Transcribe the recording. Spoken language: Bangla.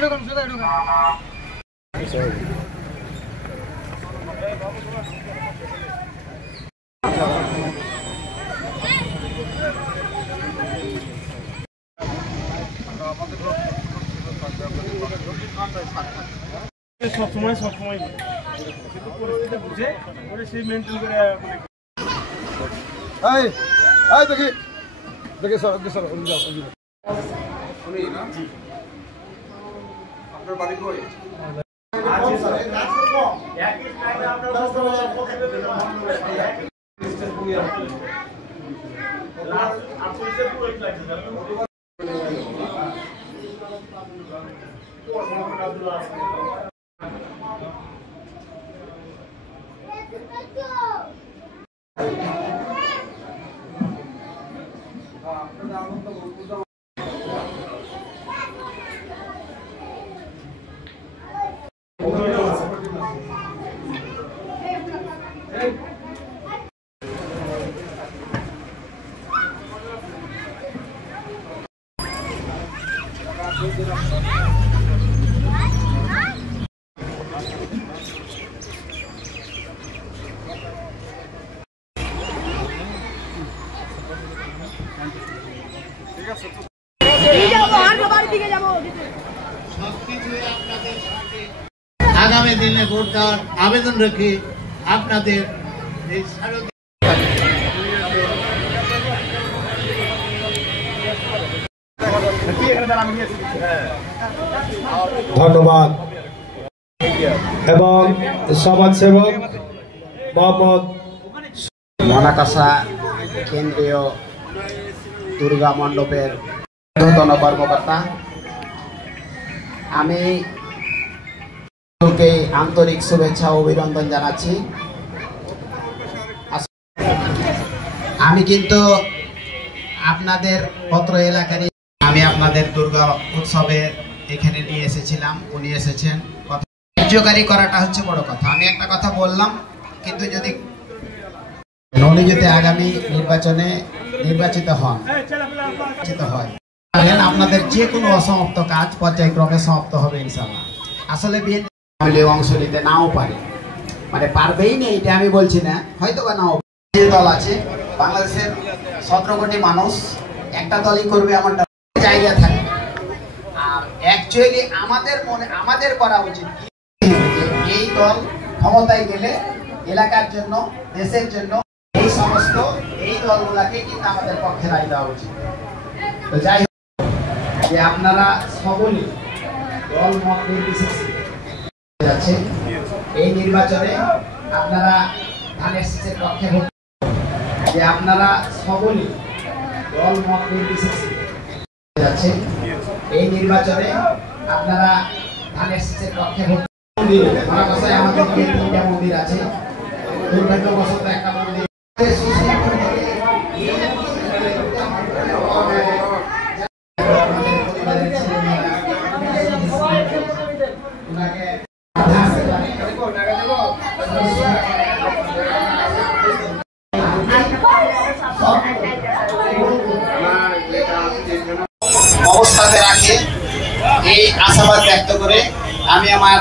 सब समय परिस्थिति बुझे সেই মেইনটেইন করে দেখি দেখি স্যার উনি না জি আপনার বাড়ি কই আজি স্যার একই টাইমে আমরা 10 বছর পথে স্টেজ পুরি আছে লাস্ট আপনি সে পুরো লাগছে স্যার आगामी दिन में भोट देওয়ার आवेदन रखे আপনাদের ধন্যবাদ এবং সমাজসেবক মোহাম্মদ মনাকাশা কেন্দ্রীয় দুর্গা মণ্ডপের ঊর্ধ্বতন কর্মকর্তা আমি আন্তরিক শুভেচ্ছা ও অভিনন্দন জানাচ্ছি। আমি কিন্তু আপনাদের পত্র এলাকারই আমি আপনাদের দুর্গা উৎসবে এখানে নিয়ে এসেছিলাম, উনি এসেছেন। কার্যকারী করাটা হচ্ছে বড় কথা। আমি একটা কথা বললাম, কিন্তু যদি উনি যদি আগামী নির্বাচনে নির্বাচিত হয় আপনাদের যে কোনো অসমাপ্ত কাজ পর্যায়ক্রমে সমাপ্ত হবে ইনশাআল্লাহ। আসলে বিএনপি অংশ নিতে নাও পারে, মানে পারবেই না এটা আমি বলছি না, হয়তো বা নাও। যে দল আছে বাংলাদেশের 17 কোটি মানুষ, একটা দলই করবে এমনটা জায়গা থাকে। আর অ্যাকচুয়ালি আমাদের করা উচিত কি, এই দল ক্ষমতায় গেলে এলাকার জন্য, দেশের জন্য এই সমস্ত এই দলগুলাকে কিন্তু আমাদের পক্ষে রায় দেওয়া উচিত। তো যাই হোক, যে আপনারা সকলেই দল মত নির্বিশেষে যাচ্ছে এই নির্বাচনে আপনারা ধানের শীষের পক্ষে ভোট, যে আপনারা সকলেই দল মত নির্বিশেষে যাচ্ছে এই নির্বাচনে আপনারা ধানের শীষের পক্ষে ভোট। মহাকাশায় আমাদের 3টা মন্দির আছে, দুর্ভাগ্যবশত একটা মন্দির অবস্থাতে রাখে, এই আশাবাদ ব্যক্ত করে আমি আমার